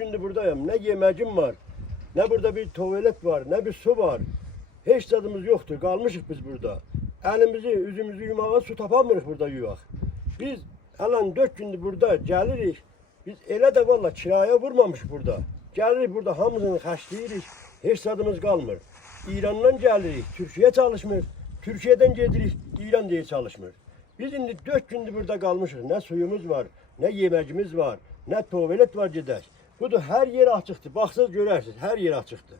Şimdi buradayım. Ne yemeğim var, ne burada bir tuvalet var, ne bir su var. Hiç tadımız yoktur. Kalmışık biz burada. Elimizi, yüzümüzü yumağa su tapamırıq burada yuyak. Biz alan 4 gündür burada gelirik. Biz elə de valla kiraya vurmamışıq burada. Gelirik burada hamısını xəşləyirik. Hiç tadımız kalmır. İrandan gelirik. Türkiye çalışmır. Türkiye'den gedirik. İran diye çalışmır. Biz indi 4 gündür burada kalmışıq. Ne suyumuz var, ne yemeğimiz var, ne tuvalet var gedək. Budur her yer açıktı. Baxsız görərsiniz, her yer açıktı.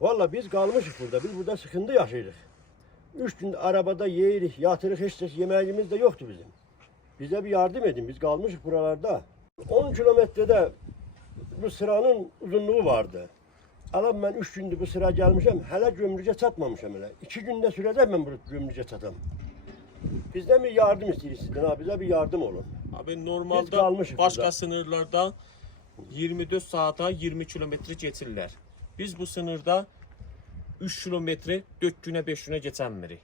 Valla biz kalmışıq burada. Biz burada sıkıntı yaşayırıq. 3 gün arabada yeyirik, yatırıq, hiç yemeğimiz de yoktu bizim. Bize bir yardım edin. Biz kalmışıq buralarda. 10 kilometrede bu sıranın uzunluğu vardı. Alam ben 3 gündür bu sıra gelmişim. Hele gömrüce çatmamışım hele. 2 günde sürede ben bu gömrüce çatam. Bizden bir yardım istiyoruz sizden abi. Bize bir yardım olun. Abi normalde başka burada sınırlarda 24 saata 20 kilometre geçirlər. Biz bu sınırda 3 kilometre 4 güne 5 güne geçemirik.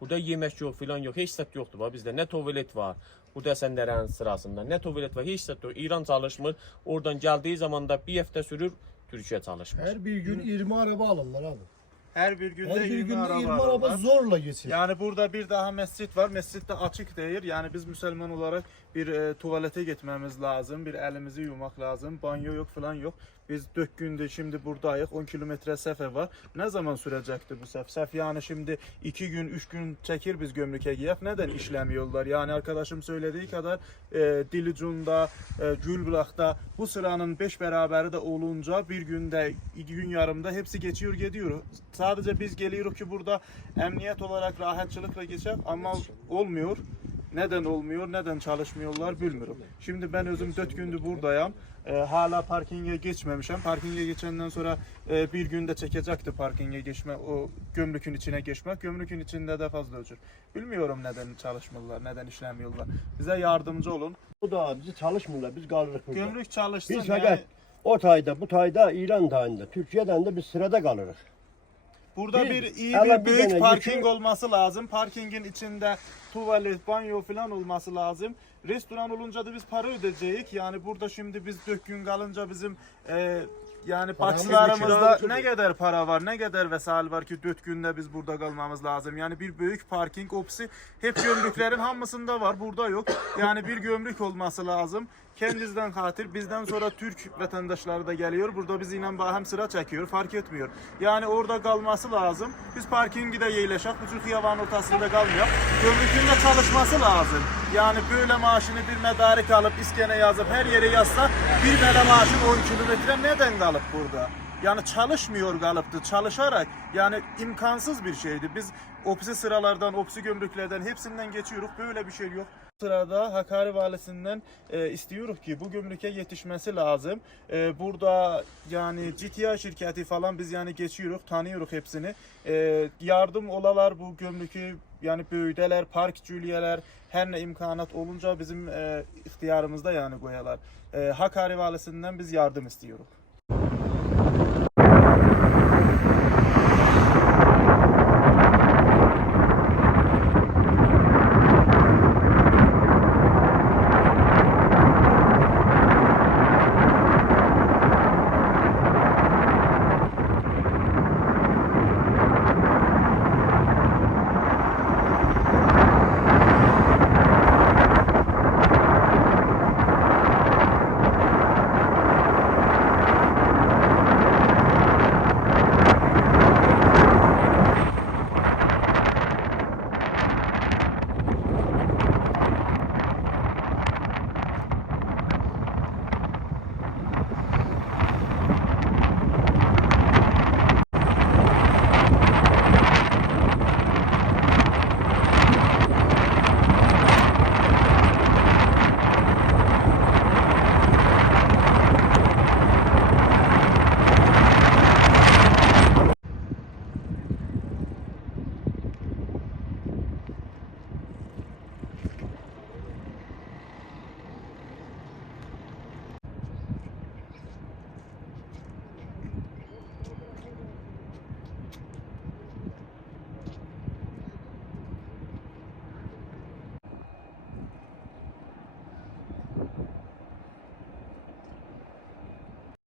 Burada yemek yok filan yok. Hiç sat yoktur var bizde. Ne tuvalet var. Bu desenlerin sırasında. Ne tuvalet var. Hiç sat yok. İran çalışmır. Oradan geldiği zaman da bir hafta sürür. Türkiye çalışmır. Her bir gün 20 araba alırlar abi. Her bir günde Her bir 20 günde araba 20 alırlar. araba zorla geçir. Yani burada bir daha mescit var. Mescid de açık değil. Yani biz Müslüman olarak bir tuvalete gitmemiz lazım. Bir elimizi yumak lazım. Banyo yok falan yok. Biz 4 günde şimdi buradayız. 10 kilometre sefer var. Ne zaman sürecekti bu sefer? Sef yani şimdi 2 gün 3 gün çekir biz gömrüke giyek. Neden işlemiyorlar? Yani arkadaşım söylediği kadar Dilicun'da, Gülbulak'ta bu sıranın 5 beraberi de olunca bir günde 2 gün yarımda hepsi geçiyor gidiyor. Sadece biz geliyoruz ki burada emniyet olarak rahatçılıkla geçer ama olmuyor. Neden olmuyor, neden çalışmıyorlar bilmiyorum. Şimdi ben özüm 4 gündür buradayım. Hala parkinge geçmemişim. Parkinge geçenden sonra bir günde çekecekti parkinge geçme, o gömrükün içine geçmek. Gömrükün içinde de fazla ölçür. Bilmiyorum neden çalışmıyorlar, neden işlemiyorlar. Bize yardımcı olun. Bu da bizi çalışmırlar. Biz kalırıq burada. Gömrük çalışsın. Biz fakat o tayda, bu tayda, İran tayında, Türkiye'den de biz sırada kalırıq. Burada Bir iyi ala bir bir büyük tane parking yükü- olması lazım. Parkingin içinde tuvalet, banyo falan olması lazım. Restoran olunca da biz para ödeyeceğiz. Yani burada şimdi biz 4 gün kalınca bizim yani başlarımızda ne kadar para var, ne kadar vesayet var ki 4 günde biz burada kalmamız lazım. Yani bir büyük parking opsi hep gömrüklerin hamısında var, burada yok. Yani bir gömrük olması lazım. Kendinizden hatır, bizden sonra Türk vatandaşları da geliyor. Burada biz yine hem sıra çekiyor, fark etmiyor. Yani orada kalması lazım. Biz parkingi de yerleşek, bu tür yavan ortasında kalmıyor. Gömrükün de çalışması lazım. Yani böyle maaşını bir medarik alıp, iskene yazıp her yere yazsa bir böyle maaşın 10 kilometre neden kalıp burada? Yani çalışmıyor kalıptı, çalışarak yani imkansız bir şeydi. Biz opsi sıralardan, opsi gömrüklerden hepsinden geçiyoruz. Böyle bir şey yok. Sırada Hakkari Valisi'nden istiyoruz ki bu gömrüke yetişmesi lazım. Burada yani GTI şirketi falan biz yani geçiyoruz, tanıyoruz hepsini. Yardım olalar bu gömrükü yani böyüdeler, park cüliyeler her ne imkanat olunca bizim ihtiyarımızda yani koyalar. Hakkari Valisi'nden biz yardım istiyoruz.